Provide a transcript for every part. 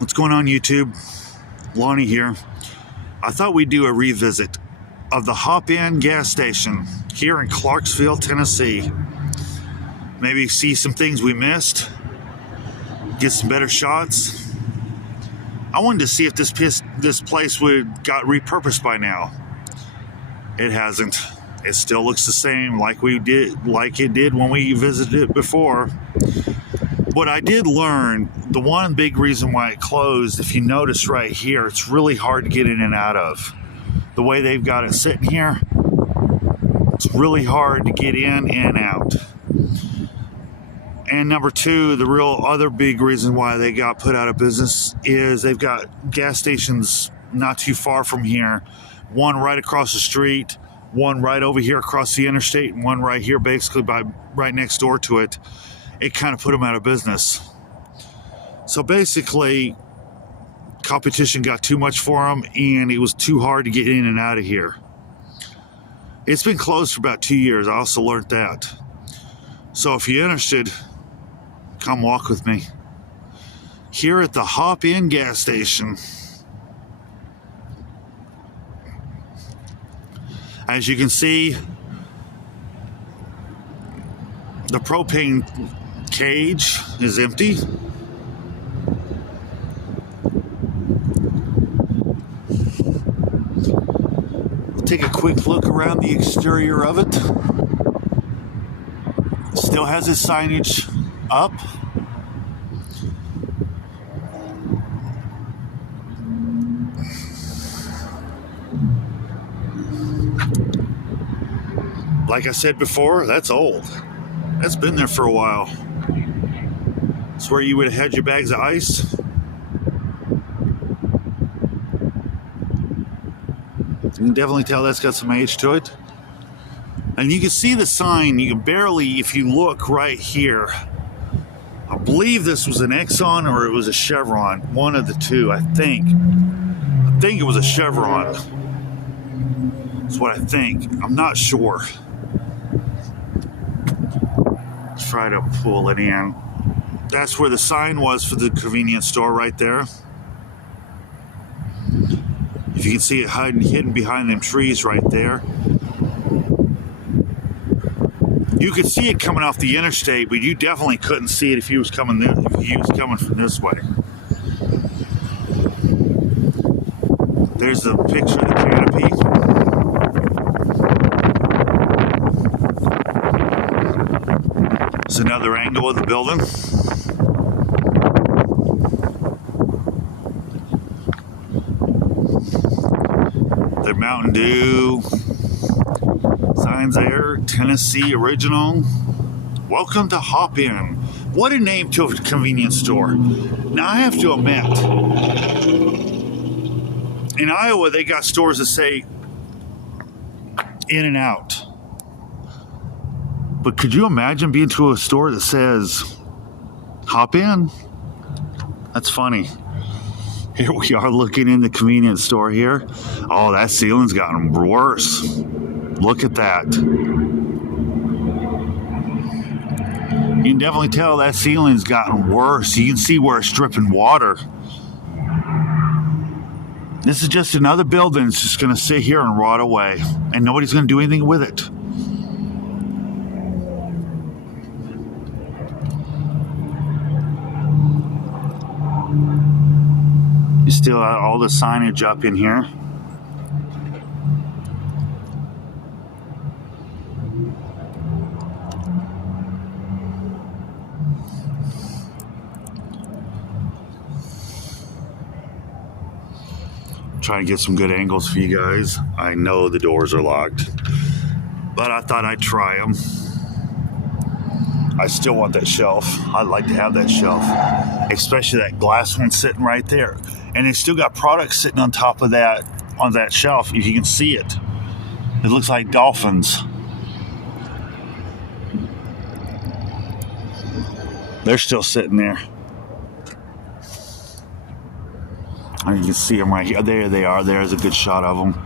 What's going on, YouTube? Lonnie here. I thought we'd do a revisit of the Hop-In gas station here in Clarksville, Tennessee. Maybe see some things we missed, get some better shots. I wanted to see if this place got repurposed by now. It hasn't. It still looks the same like it did when we visited it before. What I did learn, the one big reason why it closed, if you notice right here, it's really hard to get in and out of. The way they've got it sitting here, it's really hard to get in and out. And number two, the real other big reason why they got put out of business is they've got gas stations not too far from here. One right across the street, one right over here across the interstate, and one right here basically right next door to it. It kind of put them out of business. So basically, competition got too much for them, and it was too hard to get in and out of here. It's been closed for about 2 years. I also learned that. So if you're interested, come walk with me here at the Hop-In gas station. As you can see, the propane cage is empty. Take a quick look around the exterior of it. Still has its signage up. Like I said before, that's old. That's been there for a while. It's where you would have had your bags of ice. You can definitely tell that's got some age to it. And you can see the sign. You can barely, if you look right here, I believe this was an Exxon or it was a Chevron. One of the two, I think. I think it was a Chevron. That's what I think. I'm not sure. Try to pull it in. That's where the sign was for the convenience store right there. If you can see it hidden behind them trees right there. You could see it coming off the interstate, but you definitely couldn't see it if he was coming from this way. There's a picture of the canopy. It's another angle of the building. Their Mountain Dew signs there. Tennessee original. Welcome to Hop-In. What a name to a convenience store. Now I have to admit, in Iowa they got stores that say in and out. But could you imagine being to a store that says Hop-In? That's funny. Here we are looking in the convenience store here. Oh, that ceiling's gotten worse. Look at that. You can definitely tell that ceiling's gotten worse. You can see where it's dripping water. This is just another building that's just going to sit here and rot away. And nobody's going to do anything with it. You still have all the signage up in here. Trying to get some good angles for you guys. I know the doors are locked, but I thought I'd try them. I still want that shelf. I'd like to have that shelf, especially that glass one sitting right there. And it's still got products sitting on top of that, on that shelf, if you can see it. It looks like dolphins. They're still sitting there. And you can see them right here. There they are. There's a good shot of them.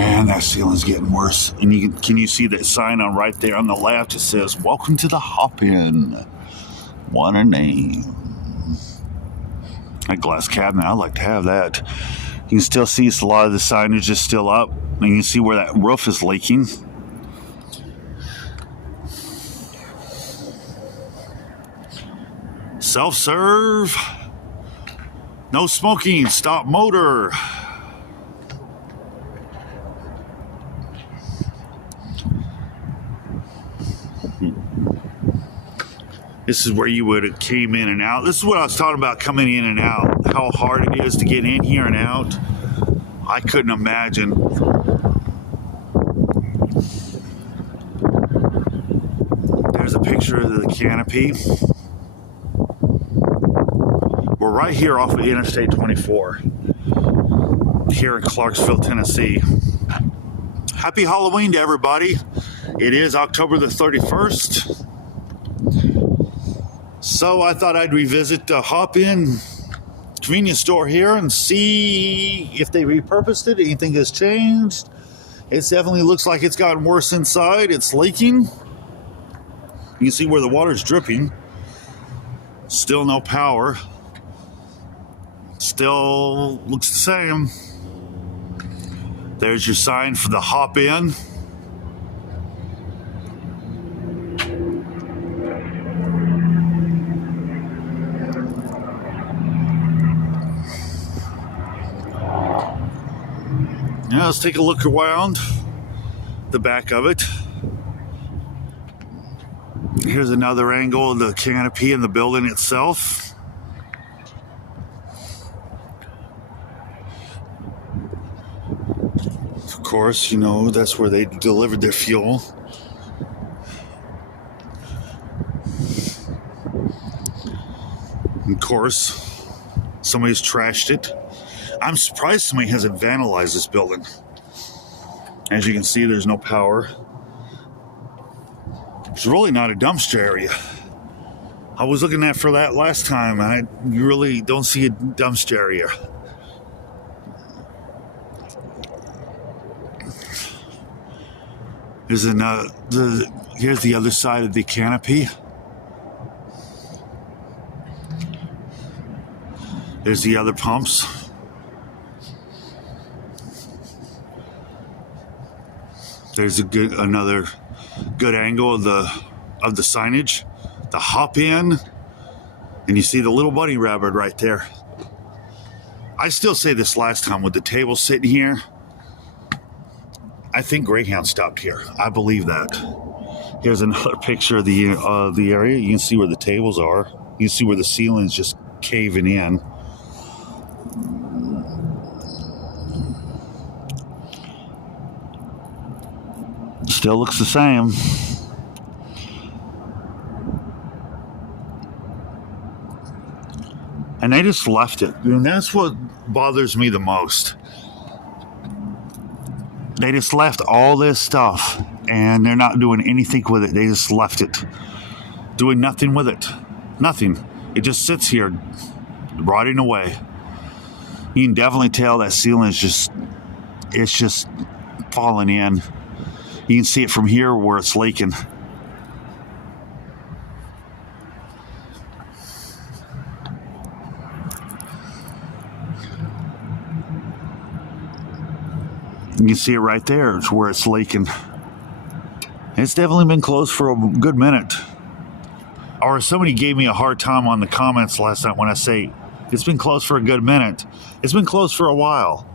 Man, that ceiling's getting worse. And can you see that sign on right there on the left? It says, "Welcome to the Hop-In." What a name. That glass cabinet, I'd like to have that. You can still see a lot of the signage is still up. And you can see where that roof is leaking. Self-serve. No smoking. Stop motor. This is where you would have came in and out. This is what I was talking about, coming in and out. How hard it is to get in here and out. I couldn't imagine. There's a picture of the canopy. We're right here off of Interstate 24. Here in Clarksville, Tennessee. Happy Halloween to everybody. It is October the 31st. So I thought I'd revisit the Hop-In convenience store here and see if they repurposed it. Anything has changed. It definitely looks like it's gotten worse inside. It's leaking. You can see where the water's dripping. Still no power. Still looks the same. There's your sign for the Hop-In. Now let's take a look around the back of it. Here's another angle of the canopy and the building itself. Of course, you know, that's where they delivered their fuel. Of course, somebody's trashed it. I'm surprised somebody hasn't vandalized this building. As you can see, there's no power. It's really not a dumpster area. I was looking at for that last time, and you really don't see a dumpster area. Here's the other side of the canopy. There's the other pumps. There's another good angle of the signage, the Hop-In, and you see the little bunny rabbit right there. I still say this last time with the table sitting here. I think Greyhound stopped here. I believe that. Here's another picture of the area. You can see where the tables are. You can see where the ceiling's just caving in. Still looks the same. And they just left it. And that's what bothers me the most. They just left all this stuff and they're not doing anything with it. They just left it. Doing nothing with it. Nothing. It just sits here rotting away. You can definitely tell that ceiling is just falling in. You can see it from here where it's leaking. You can see it right there. It's where it's leaking. It's definitely been closed for a good minute. Or somebody gave me a hard time on the comments last night when I say it's been closed for a good minute. It's been closed for a while.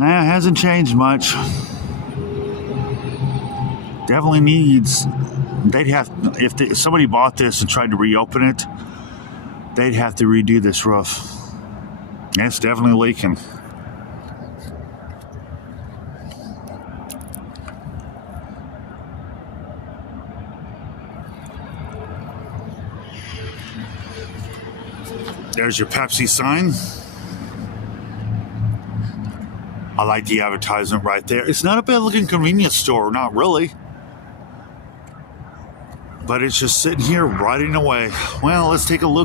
It hasn't changed much. Definitely needs. They'd have, if somebody bought this and tried to reopen it, they'd have to redo this roof. It's definitely leaking. There's your Pepsi sign. I like the advertisement right there. It's not a bad looking convenience store, not really. But it's just sitting here rotting away. Well, let's take a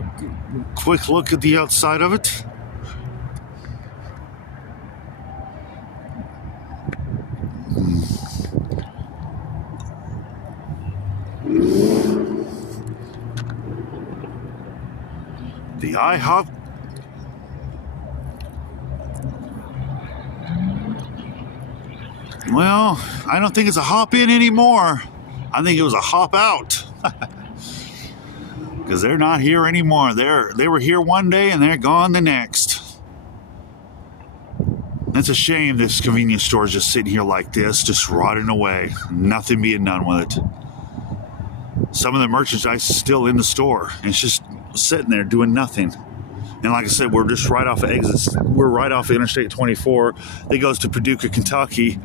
quick look at the outside of it. The IHOP. Well, I don't think it's a hop in anymore. I think it was a hop out. Because they're not here anymore. They were here one day and they're gone the next. That's a shame this convenience store is just sitting here like this, just rotting away. Nothing being done with it. Some of the merchandise is still in the store. And it's just sitting there doing nothing. And like I said, we're just right off of exits. We're right off of Interstate 24 that goes to Paducah, Kentucky.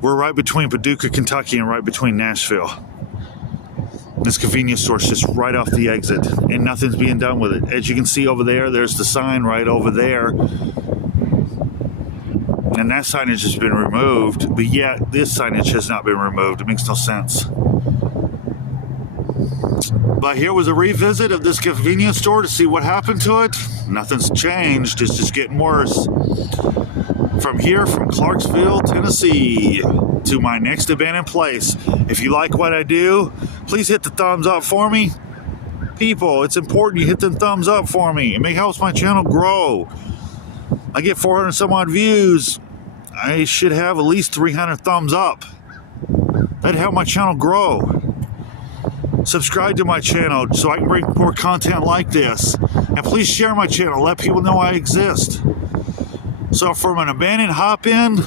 We're right between Paducah, Kentucky and right between Nashville. This convenience store is just right off the exit and nothing's being done with it. As you can see over there, there's the sign right over there. And that signage has been removed, but yet this signage has not been removed. It makes no sense. But here was a revisit of this convenience store to see what happened to it. Nothing's changed. It's just getting worse. From here, from Clarksville, Tennessee, to my next abandoned place. If you like what I do, please hit the thumbs up for me. People, it's important you hit the thumbs up for me. It helps my channel grow. I get 400 some odd views. I should have at least 300 thumbs up. That'd help my channel grow. Subscribe to my channel so I can bring more content like this. And please share my channel. Let people know I exist. So from an abandoned hop-in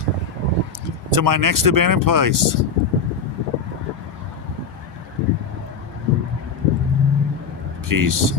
to my next abandoned place. Peace.